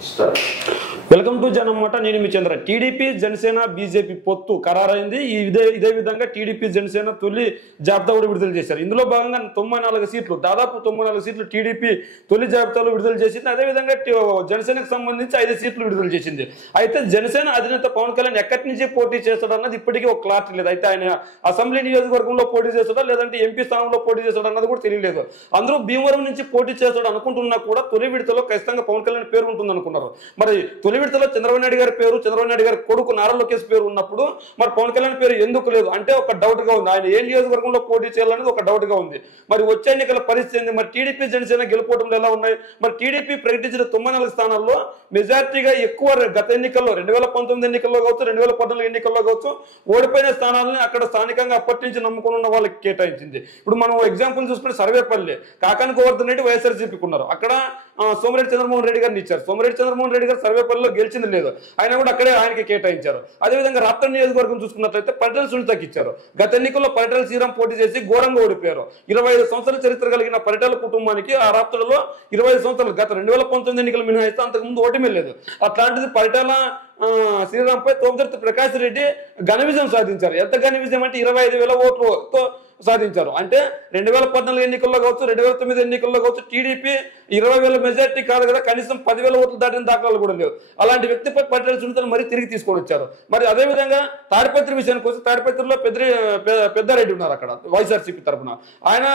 Welcome to జనం మాట. నేను మీ చంద్ర. టీడీపీ జనసేన బీజేపీ పొత్తు ఖరారైంది. ఇదే విధంగా టీడీపీ జనసేన తొలి జాబితా కూడా విడుదల చేశారు. ఇందులో భాగంగా 94 సీట్లు, దాదాపు 94 సీట్లు టీడీపీ తొలి జాబితాలో విడుదల చేసింది. అదేవిధంగా జనసేనకు సంబంధించి 5 సీట్లు విడుదల చేసింది. అయితే జనసేన అధినేత పవన్ కళ్యాణ్ ఎక్కడి నుంచి పోటీ చేస్తాడు అన్నది ఇప్పటికీ ఒక క్లారిటీ లేదు. అయితే ఆయన అసెంబ్లీ నియోజకవర్గంలో పోటీ చేస్తాడా లేదంటే ఎంపీ స్థానంలో పోటీ చేస్తాడు అన్నది కూడా తెలియలేదు. అందరూ భీమవరం నుంచి పోటీ చేస్తాడు అనుకుంటున్నా కూడా తొలి విడతలో ఖచ్చితంగా పవన్ కళ్యాణ్ పేరు ఉంటుంది అనుకున్నారు. మరి తొలి విడతలో చంద్రబాబు నాయుడు గారి పేరు, చంద్రబాబు నాయుడు గారి కొడుకు నారా లోకేష్ పేరు ఉన్నప్పుడు మరి పవన్ కళ్యాణ్ పేరు ఎందుకు లేదు అంటే ఒక డౌట్ గా ఉంది. ఆయన ఏ నియోజకవర్గంలో పోటీ చేయాలనేది ఒక డౌట్ గా ఉంది. మరి వచ్చే ఎన్నికల పరిస్థితి మరి టీడీపీ జనసేన గెలుపోవడంలో ఎలా ఉన్నాయి? మరి టీడీపీ ప్రకటించిన 94 స్థానాల్లో మెజార్టీగా ఎక్కువ గత ఎన్నికల్లో 2019 ఎన్నికల్లో కావచ్చు, 2014 ఎన్నికల్లో కావచ్చు ఓడిపోయిన స్థానాలని అక్కడ స్థానికంగా అప్పటి నుంచి నమ్ముకుని ఉన్న వాళ్ళకి కేటాయించింది. ఇప్పుడు మనం ఎగ్జాంపుల్ చూసుకుంటే సర్వేపల్లి కాకాని గోవర్ధన్ రెడ్డి వైఎస్ఆర్సీపీకి ఉన్నారు. అక్కడ సోమిరెడ్డి చంద్రమోహన్ రెడ్డి గారిని ఇచ్చారు. సోమిరెడ్డి చంద్రమోహన్ రెడ్డి గారు సర్వేపల్లిలో గెలిచింది లేదు, ఆయన కూడా అక్కడే ఆయనకి కేటాయించారు. అదేవిధంగా రాప్తాడు నియోజకవర్గం చూసుకున్నట్లయితే పరిటాల సునీతకి ఇచ్చారు. గత ఎన్నికల్లో పరిటాల శ్రీరామ్ పోటీ చేసి ఘోరంగా ఓడిపోయారు. 25 సంవత్సరాల చరిత్ర కలిగిన పరిటాల కుటుంబానికి ఆ రాప్తాడులో 25 సంవత్సరాలు గత 2019 ఎన్నికలు మినహాయిస్తే అంతకుముందు ఓటమి లేదు. అట్లాంటిది పరిటాల శ్రీరామ్ పై తోమతుర్తి ప్రకాష్ రెడ్డి ఘన విజయం సాధించారు. ఎంత ఘన విజయం అంటే 25,000 ఓట్లతో సాధించారు. అంటే 2014 ఎన్నికల్లో కావచ్చు, 2009 ఎన్నికల్లో కావచ్చు టీడీపీ 20,000 మెజార్టీ కాదు కదా, కనీసం 10,000 ఓట్లు దాటిన దాఖలాలు కూడా లేవు. అలాంటి వ్యక్తిపై పరిటాల సునీతను మరీ తిరిగి తీసుకొని వచ్చారు. మరి అదేవిధంగా తాడిపత్రి విషయానికి వస్తే తాడిపత్రిలో పెద్దారెడ్డి ఉన్నారు అక్కడ వైఎస్ఆర్సీపీ తరఫున. ఆయన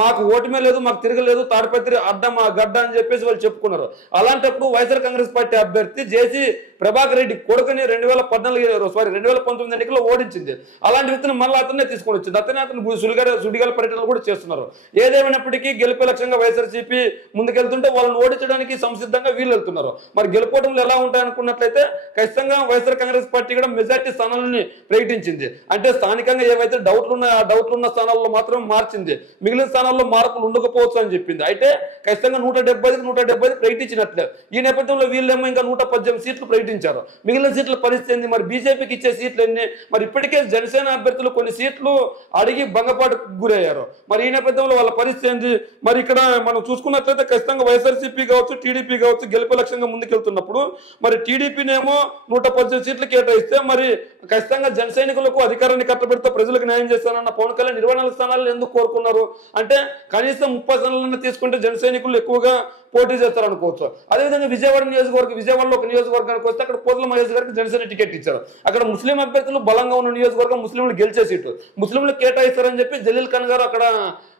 మాకు ఓటమే లేదు, మాకు తిరగలేదు, తాడిపత్రి అడ్డ మా గడ్డ అని చెప్పేసి వాళ్ళు చెప్పుకున్నారు. అలాంటప్పుడు వైఎస్ఆర్ కాంగ్రెస్ పార్టీ అభ్యర్థి జేసీ ప్రభాకర్ రెడ్డి కొడుకుని 2019 ఎన్నికల్లో ఓడించింది. అలాంటి వ్యక్తిని మళ్ళీ అతనే తీసుకొని వచ్చింది. అతను సుడిగాల పర్యటనలు కూడా చేస్తున్నారు. ఏదేమైనప్పటికీ గెలుపే లక్ష్యంగా వైఎస్ఆర్సీపీ ముందుకెళ్తుంటే వాళ్ళని ఓడించడానికి సంసిద్ధంగా వీళ్ళు వెళ్తున్నారు. మరి గెలుపోవడంలో ఎలా ఉంటాయనుకున్నట్లయితే ఖచ్చితంగా వైఎస్ఆర్ కాంగ్రెస్ పార్టీ కూడా మెజార్టీ స్థానాలని ప్రకటించింది. అంటే స్థానికంగా ఏవైతే డౌట్లున్న స్థానాల్లో మాత్రం మార్చింది, మిగిలిన స్థానాల్లో మార్పులు ఉండకపోవచ్చు అని చెప్పింది. అయితే ఖచ్చితంగా 170 ప్రకటించినట్లే. ఈ నేపథ్యంలో వీళ్ళేమో ఇంకా 118 సీట్లు ప్రకటించారు. మిగిలిన సీట్ల పరిస్థితి ఏంది? మరి బీజేపీకి ఇచ్చే సీట్లు ఎన్ని? మరి ఇప్పటికే జనసేన అభ్యర్థులు కొన్ని సీట్లు అడిగి భంగపాటుకు గురయ్యారు. మరి ఈ నేపథ్యంలో వాళ్ళ పరిస్థితి ఏంటి? మరి ఇక్కడ మనం చూసుకున్నట్లయితే ఖచ్చితంగా వైఎస్ఆర్సీపీ కావచ్చు, టీడీపీ కావచ్చు గెలుపు లక్ష్యంగా ముందుకెళ్తున్నప్పుడు మరి టీడీపీనేమో 118 సీట్లు కేటాయిస్తే మరి ఖచ్చితంగా జన సైనికులకు అధికారాన్ని కట్టబెడితే ప్రజలకు న్యాయం చేస్తానన్న పవన్ కళ్యాణ్ 24 స్థానాలను ఎందుకు కోరుకున్నారు అంటే కనీసం 30 స్థానాలను తీసుకుంటే జన సైనికులు ఎక్కువగా పోటీ చేస్తారు అనుకోవచ్చు. అదేవిధంగా విజయవాడలో ఒక నియోజకవర్గానికి వస్తే అక్కడ పోతుల మహేష్ గారికి జనసేన టికెట్ ఇచ్చారు. అక్కడ ముస్లిం అభ్యర్థులు బలంగా ఉన్న నియోజకవర్గం ముస్లింలు గెలిచే సీటు ముస్లింలకు కేటాయిస్తారని చెప్పి జలీల్ ఖాన్ గారు అక్కడ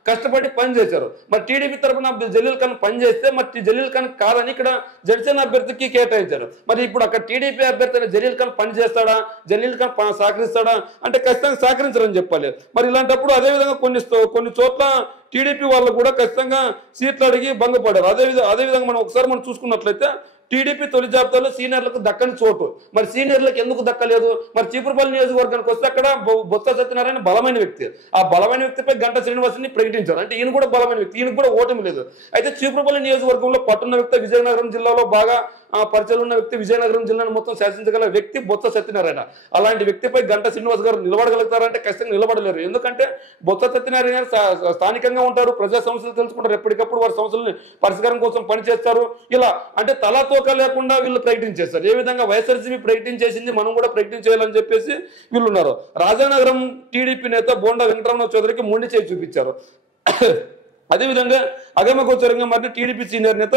కష్టపడి పనిచేశారు. మరి టీడీపీ తరఫున జలీల్ ఖాన్ పనిచేస్తే మరి జలీల్ ఖాన్ కాదని ఇక్కడ జనసేన అభ్యర్థికి కేటాయించారు. మరి ఇప్పుడు అక్కడ టీడీపీ అభ్యర్థి జలీల్ ఖాన్ పని చేస్తాడా, జలీల్ ఖాన్ సహకరిస్తాడా అంటే ఖచ్చితంగా సహకరించారని చెప్పాలి. మరి ఇలాంటప్పుడు అదేవిధంగా కొన్ని చోట్ల టీడీపీ వాళ్ళు కూడా ఖచ్చితంగా సీట్లు అడిగి భంగపడారు. అదేవిధంగా మనం చూసుకున్నట్లయితే టీడీపీ తొలి జాబితాలో సీనియర్లకు దక్కని చోటు, మరి సీనియర్లకు ఎందుకు దక్కలేదు? మరి చీపురుపల్లి నియోజకవర్గానికి వస్తే అక్కడ బొత్స సత్యనారాయణ బలమైన వ్యక్తి, ఆ బలమైన వ్యక్తిపై గంటా శ్రీనివాసుని ప్రకటించారు. అంటే ఈయన కూడా బలమైన వ్యక్తి, ఈయన కూడా ఓటమి లేదు. అయితే చీపురుపల్లి నియోజకవర్గంలో పట్టున్న వ్యక్తి, విజయనగరం జిల్లాలో బాగా పరిచయం ఉన్న వ్యక్తి, విజయనగరం జిల్లాను మొత్తం శాసించగల వ్యక్తి బొత్స సత్యనారాయణ. అలాంటి వ్యక్తిపై గంటా శ్రీనివాస్ గారు నిలబడగలుగుతారంటే ఖచ్చితంగా నిలబడలేరు. ఎందుకంటే బొత్స సత్యనారాయణ గారు స్థానికంగా ఉంటారు, ప్రజా సమస్యలు తెలుసుకుంటారు, ఎప్పటికప్పుడు వారి సమస్యలను పరిష్కారం కోసం పనిచేస్తారు. ఇలా అంటే తలాతోక లేకుండా వీళ్ళు ప్రకటించేస్తారు. ఏ విధంగా వైఎస్ఆర్సీపీ ప్రకటించేసింది మనం కూడా ప్రకటించేయాలని చెప్పేసి వీళ్ళు ఉన్నారు. రాజానగరం టీడీపీ నేత బోండా వెంకటరమణ చౌదరికి మొండి చేయి చూపించారు. అదేవిధంగా అగమగోచరంగా మరి టీడీపీ సీనియర్ నేత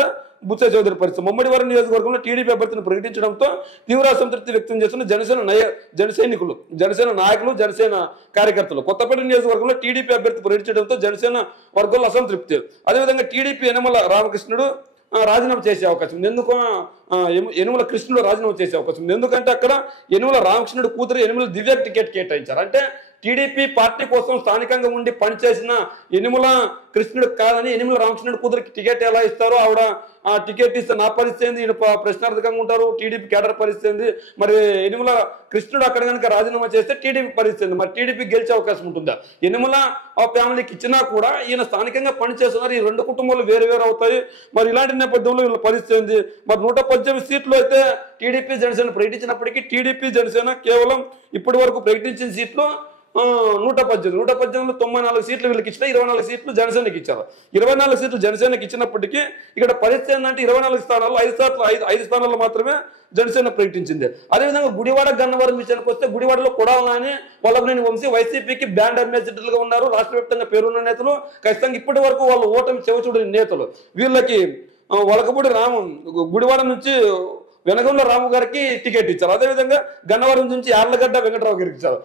బుచ్చ చౌదరి పరిస్థితి ముమ్మడివారం నియోజకవర్గంలో టీడీపీ అభ్యర్థిని ప్రకటించడంతో తీవ్ర అసంతృప్తి వ్యక్తం చేస్తున్న జనసేన నాయకులు, జనసేన కార్యకర్తలు. కొత్తపేట నియోజకవర్గంలో టీడీపీ అభ్యర్థి ప్రకటించడంతో జనసేన వర్గంలో అసంతృప్తి. అదేవిధంగా టీడీపీ యనమల రామకృష్ణుడు రాజీనామా చేసే అవకాశం ఉంది. ఎందుకు యనుమల కృష్ణుడు రాజీనామా చేసే అవకాశం ఉంది? ఎందుకంటే అక్కడ యనుమల రామకృష్ణుడు కూతురు యనుమల దివ్య టికెట్ కేటాయించారు. అంటే టీడీపీ పార్టీ కోసం స్థానికంగా ఉండి పనిచేసిన యనుమల కృష్ణుడు కాదని యనుమల రామకృష్ణుడు కూతురికి టికెట్ ఎలా ఇస్తారో ఆవిడ ఆ టికెట్ ఇస్తే నా పరిస్థితి ఏంది, ఈయన ప్రశ్నార్థకంగా ఉంటారు, టీడీపీ కేడర్ పరిస్థితి ఏంది, మరి యనుమల కృష్ణుడు అక్కడ కనుక రాజీనామా చేస్తే టీడీపీ పరిస్థితి ఏంది, మరి టీడీపీ గెలిచే అవకాశం ఉంటుందా? యనుమల ఆ ఫ్యామిలీకి ఇచ్చినా కూడా ఈయన స్థానికంగా పనిచేస్తున్నారు, ఈ రెండు కుటుంబాలు వేరు అవుతాయి. మరి ఇలాంటి నేపథ్యంలో వీళ్ళ పరిస్థితి ఏంది? మరి 118 సీట్లు అయితే టీడీపీ జనసేన ప్రకటించినప్పటికీ టీడీపీ జనసేన కేవలం ఇప్పటి వరకు ప్రకటించిన సీట్లు 118 94 సీట్లు వీళ్ళకి ఇచ్చిన 24 సీట్లు జనసేనకి ఇచ్చారు. 24 సీట్లు జనసేనకి ఇచ్చినప్పటికీ ఇక్కడ పరిస్థితి ఏంటంటే 24 స్థానాల్లో 5 స్థానాల్లో మాత్రమే జనసేన ప్రకటించింది. అదేవిధంగా గుడివాడ గన్నవరం విషయానికి వస్తే గుడివాడలో కొడాలి నాని, వల్లభనేని వంశీ వైసీపీకి బ్రాండ్ అంబాసిడర్లుగా ఉన్నారు. రాష్ట్ర వ్యాప్తంగా పేరున్న నేతలు, ఖచ్చితంగా ఇప్పటి వరకు వాళ్ళు ఓటమి చెవిచూడని నేతలు. వీళ్ళకి వలకపూడి రాము గుడివాడ నుంచి వెనగొండ రాము గారికి టికెట్ ఇచ్చారు. అదేవిధంగా గన్నవరం నుంచి యార్లగడ్డ వెంకటరావు గారికి ఇచ్చారు.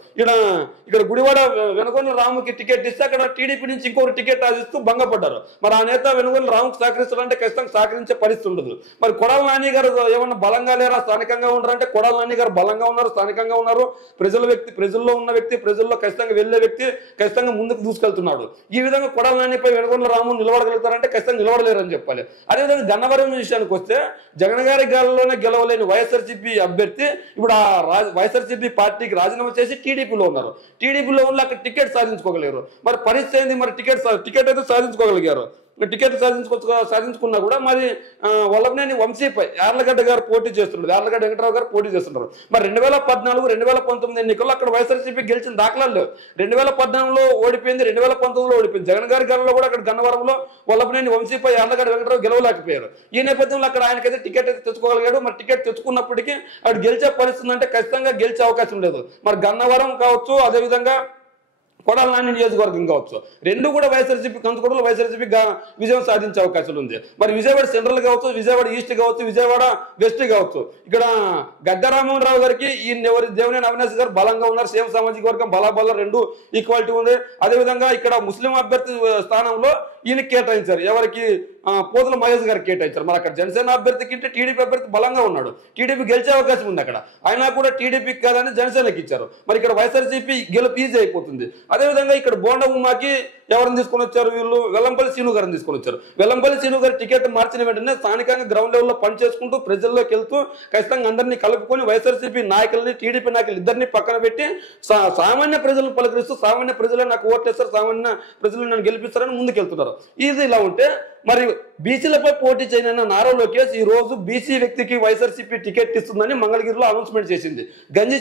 ఇక్కడ గుడివాడ వెనగొండ రాముకి టికెట్ ఇస్తే అక్కడ టీడీపీ నుంచి ఇంకొక టికెట్ ఆశిస్తూ భంగపడ్డారు. మరి ఆ నేత వెనగొండ రాముకి సహకరిస్తారంటే ఖచ్చితంగా సహకరించే పరిస్థితి ఉండదు. మరి కొడాలి నాని గారు ఏమన్నా బలంగా లేరా, స్థానికంగా ఉన్నారంటే కొడాలి నాని గారు బలంగా ఉన్నారు, స్థానికంగా ఉన్నారు. ప్రజల్లో ఉన్న వ్యక్తి, ప్రజల్లో ఖచ్చితంగా వెళ్లే వ్యక్తి, ఖచ్చితంగా ముందుకు దూసుకెళ్తున్నాడు. ఈ విధంగా కొడాలి నానిపై వెనగొండ రాము నిలబడగలుగుతారంటే ఖచ్చితంగా నిలబడలేరని చెప్పాలి. అదేవిధంగా గన్నవరం విషయానికి వస్తే జగన్ గారి గాలిలోనే గెలవలేని వైఎస్ఆర్సీపీ అభ్యర్థి ఇప్పుడు ఆ వైఎస్ఆర్సీపీ పార్టీకి రాజీనామా చేసి టీడీపీలో ఉన్నారు. టీడీపీలో ఉన్న అక్కడ టికెట్ సాధించుకోగలిగారు. మరి పరిస్థితి ఏంది? మరి టికెట్ అయితే సాధించుకోగలిగారు. టికెట్ సాధించుకున్నా కూడా మరి వల్లభనేని వంశీపై యార్లగడ్డ గారు పోటీ చేస్తున్నారు, యార్లగడ్డ వెంకటరావు గారు పోటీ చేస్తున్నారు. మరి 2014, 2019 ఎన్నికల్లో అక్కడ వైఎస్ఆర్సీపీ గెలిచిన దాఖలాలు లేవు. 2014లో ఓడిపోయింది, 2019లో ఓడిపోయింది. జగన్ గారి గారిలో కూడా అక్కడ గన్నవరంలో వల్లభనేని వంశీపై యార్లగడ్డ వెంకటరావు గెలవలేకపోయారు. ఈ నేపథ్యంలో అక్కడ ఆయనకైతే టికెట్ అయితే తెచ్చుకోగలిగాడు. మరి టికెట్ తెచ్చుకున్నప్పటికీ అక్కడ గెలిచే పరిస్థితి అంటే ఖచ్చితంగా గెలిచే అవకాశం లేదు. మరి గన్నవరం కావచ్చు, అదేవిధంగా కొడాలి నాని నియోజకవర్గం కావచ్చు, రెండు కూడా వైఎస్ఆర్సీపీ కంచుకోవడంలో వైఎస్ఆర్సీపీ విజయం సాధించే అవకాశాలు ఉంది. మరి విజయవాడ సెంట్రల్ కావచ్చు, విజయవాడ ఈస్ట్ కావచ్చు, విజయవాడ వెస్ట్ కావచ్చు, ఇక్కడ గద్ద రామ్మోహన్ రావు గారికి దేవినేని అవినాష్ గారు బలంగా ఉన్నారు. సేమ్ సామాజిక వర్గం బల రెండు ఈక్వాలిటీ ఉంది. అదేవిధంగా ఇక్కడ ముస్లిం అభ్యర్థి స్థానంలో ఈయన కేటాయించారు. ఎవరికి? పోతుల మహేష్ గారికి కేటాయించారు. మరి అక్కడ జనసేన అభ్యర్థికి టీడీపీ అభ్యర్థి బలంగా ఉన్నాడు, టీడీపీ గెలిచే అవకాశం ఉంది. అక్కడ ఆయన కూడా టీడీపీకి కాదని జనసేనకి ఇచ్చారు. మరి ఇక్కడ వైఎస్ఆర్సీపీ గెలుపు ఈజీ అయిపోతుంది. అదేవిధంగా ఇక్కడ బోండా ఉమాకి ఎవరిని తీసుకొని వచ్చారు? వీళ్ళు వెల్లంపల్లి శ్రీను గారిని తీసుకొని వచ్చారు. వెల్లంపల్లి శ్రీను గారి టికెట్ మార్చిన వెంటనే స్థానికంగా గ్రౌండ్ లెవెల్లో పనిచేసుకుంటూ ప్రజల్లోకి వెళ్తూ ఖచ్చితంగా అందరినీ కలుపుకొని వైఎస్ఆర్సీపీ నాయకుల్ని, టీడీపీ నాయకులు ఇద్దరిని పక్కన పెట్టి సామాన్య ప్రజలను పలకరిస్తూ సామాన్య ప్రజలు నాకు ఓట్లేస్తారు, సామాన్య ప్రజలు నన్ను గెలిపిస్తారని ముందుకెళ్తున్నారు. ఇది ఇలా ఉంటే మరి బీసీలపై పోటీ చేయనున్న నారా లోకేష్ ఈ రోజు బీసీ వ్యక్తికి వైఎస్ఆర్సీపీ టికెట్ ఇస్తుందని మంగళగిరిలో అనౌన్స్మెంట్ చేసింది. గంజి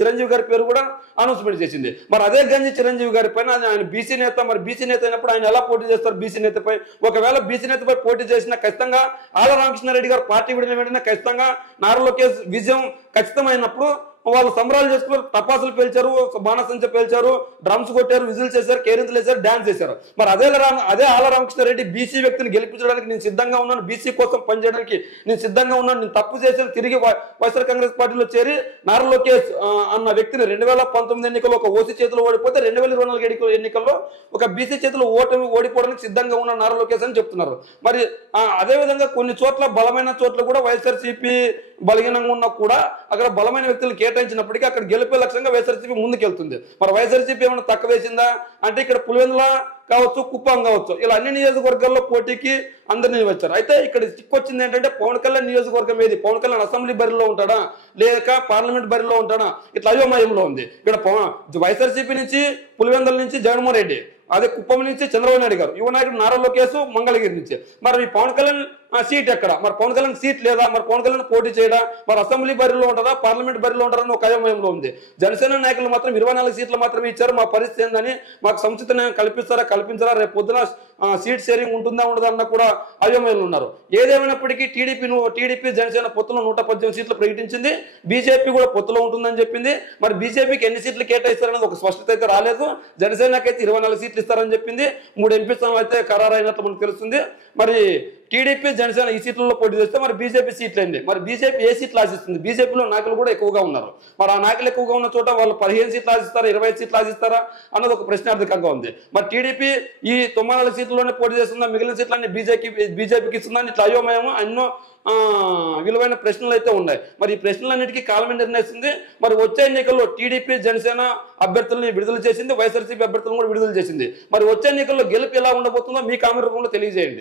చిరంజీవి గారి పేరు కూడా అనౌన్స్మెంట్ చేసింది. మరి అదే గంజి చిరంజీవి గారి పైన ఆయన బీసీ నేత, మరి బీసీ నేత అయినప్పుడు ఆయన ఎలా పోటీ చేస్తారు బీసీ నేతపై? ఒకవేళ బీసీ నేతపై పోటీ చేసినా ఖచ్చితంగా ఆళ్ల రామకృష్ణారెడ్డి గారు పార్టీ విడిన వెంటనే ఖచ్చితంగా నారా లోకేష్ విజయం ఖచ్చితమైనప్పుడు వాళ్ళు సంబరాలు చేసుకున్నారు, టపాసులు పేల్చారు, బాణసంచ పేల్చారు, డ్రమ్స్ కొట్టారు, విజిల్ చేశారు, కేరింతలు వేశారు, డాన్స్ చేశారు. మరి అదే ఆళ్ల రామకృష్ణారెడ్డి బీసీ వ్యక్తిని గెలిపించడానికి నేను సిద్ధంగా ఉన్నాను, బీసీ కోసం పనిచేయడానికి నేను సిద్ధంగా ఉన్నాను, నేను తప్పు చేసి తిరిగి వైఎస్ఆర్ కాంగ్రెస్ పార్టీలో చేరి నారా లోకేష్ అన్న వ్యక్తిని 2019 ఎన్నికల్లో ఒక ఓసీ చేతిలో ఓడిపోతే 2024 ఎన్నికల్లో ఒక బీసీ చేతిలో ఓడిపోవడానికి సిద్ధంగా ఉన్న నారా లోకేష్ అని చెప్తున్నారు. మరి అదేవిధంగా కొన్ని చోట్ల బలమైన చోట్ల కూడా వైఎస్ఆర్సీపీ బలహీనంగా ఉన్నా కూడా అక్కడ బలమైన వ్యక్తులు కేటాయించినప్పటికీ అక్కడ గెలిపే లక్ష్యంగా వైఎస్ఆర్సీపీ ముందుకెళ్తుంది. మరి వైఎస్ఆర్సీపీ ఏమైనా తక్కువ వేసిందా అంటే ఇక్కడ పులివెందుల కావచ్చు, కుప్పం కావచ్చు, ఇలా అన్ని నియోజకవర్గాల్లో పోటీకి అందరినీ వచ్చారు. అయితే ఇక్కడ చిక్కొచ్చింది ఏంటంటే పవన్ కళ్యాణ్ నియోజకవర్గం ఏది? పవన్ కళ్యాణ్ అసెంబ్లీ బరిలో ఉంటాడా లేక పార్లమెంట్ బరిలో ఉంటాడా? ఇట్లా అయోమయంలో ఉంది. ఇక్కడ వైఎస్ఆర్సీపీ నుంచి పులివెందుల నుంచి జగన్మోహన్ రెడ్డి, అదే కుప్పం నుంచి చంద్రబాబు నాయుడు గారు, యువ నాయకుడు నారా లోకేష్ మంగళగిరి నుంచి. మరి పవన్ కళ్యాణ్ సీట్ ఎక్కడ? మరి పవన్ కళ్యాణ్ సీట్ లేదా? మరి పవన్ కళ్యాణ్ పోటీ చేయడా? మరి అసెంబ్లీ బరిలో ఉంటుందా, పార్లమెంట్ బరిలో ఉంటారని ఒక అయోమయంలో ఉంది. జనసేన నాయకులు మాత్రం 24 సీట్లు మాత్రమే ఇచ్చారు. మా పరిస్థితి ఏందని, మాకు సముచిత న్యాయం కల్పించారా, రేపు పొద్దున సీట్ షేరింగ్ ఉంటుందా ఉండదా అన్న కూడా అయోమయంలో ఉన్నారు. ఏదేమైనప్పటికీ టీడీపీ జనసేన పొత్తులో 118 సీట్లు ప్రకటించింది. బీజేపీ కూడా పొత్తులో ఉంటుందని చెప్పింది. మరి బీజేపీకి ఎన్ని సీట్లు కేటాయిస్తారనేది ఒక స్పష్టత అయితే రాలేదు. జనసేనకైతే 24 సీట్లు ఇస్తారని చెప్పింది. 3 ఎంపీ స్థానం అయితే ఖరారు అయినట్లు మనకు తెలుస్తుంది. మరి టీడీపీ జనసేన ఈ సీట్లలో పోటీ చేస్తే మరి బీజేపీ సీట్లు అయింది. మరి బీజేపీ ఏ సీట్లు ఆశిస్తుంది? బీజేపీలో నాయకులు కూడా ఎక్కువగా ఉన్నారు. మరి ఆ నాయకులు ఎక్కువగా ఉన్న చోట వాళ్ళు 15 సీట్లు ఆశిస్తారా, 25 సీట్లు ఆశిస్తారా అన్నది ఒక ప్రశ్నార్థకంగా ఉంది. మరి టీడీపీ ఈ 94 సీట్లలోనే పోటీ చేస్తుందా, మిగిలిన సీట్లన్నీ బీజేపీకి ఇస్తుందా? ఇట్లా అయోమయము ఎన్నో విలువైన ప్రశ్నలు అయితే ఉన్నాయి. మరి ఈ ప్రశ్నలన్నిటికీ కాలమే నిర్ణయిస్తుంది. మరి వచ్చే ఎన్నికల్లో టీడీపీ జనసేన అభ్యర్థులను విడుదల చేసింది, వైఎస్ఆర్సీపీ అభ్యర్థులను కూడా విడుదల చేసింది. మరి వచ్చే ఎన్నికల్లో గెలుపు ఎలా ఉండబోతుందో మీ కామెంట్ రూపంలో తెలియజేయండి.